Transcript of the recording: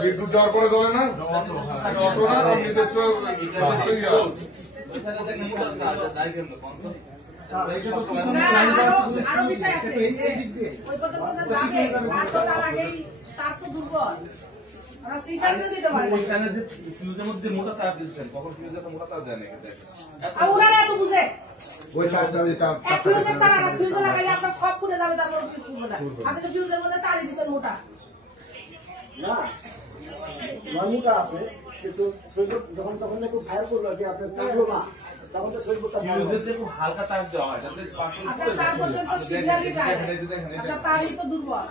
বিদ্যুৎ যাওয়ার পরে চলে না অটো না নিজস্ব আরো বিষয় আছে ওই পর্যন্ত যাবে তার আগেই তার তো দুর্বল আমরা সিগন্যাল দিতে পারি ওইখানে যে ফিউজের মধ্যে মোটা তার দিচ্ছেন কখন ফিউজে তো মোটা তার দেন এখানে আর ওনারা এত বুঝে ওই তারটা এক ফিউজের তার আর ফিউজে লাগালে আপনার সব খুলে যাবে তারপর ফিউজ খুলবে না আপনি তো ফিউজের মধ্যে তারই দিবেন মোটা না মোটা আছে কিন্তু যখন তখন একটু ফায়ার করলো যে আপনার থাকলো না তখন তো শরীরটা ফিউজের যে খুব হালকা তার দেওয়া হয় যাতে স্পার্কল আপনার তার পর্যন্ত সিগন্যালই যায় আপনার তারই তো দুর্বল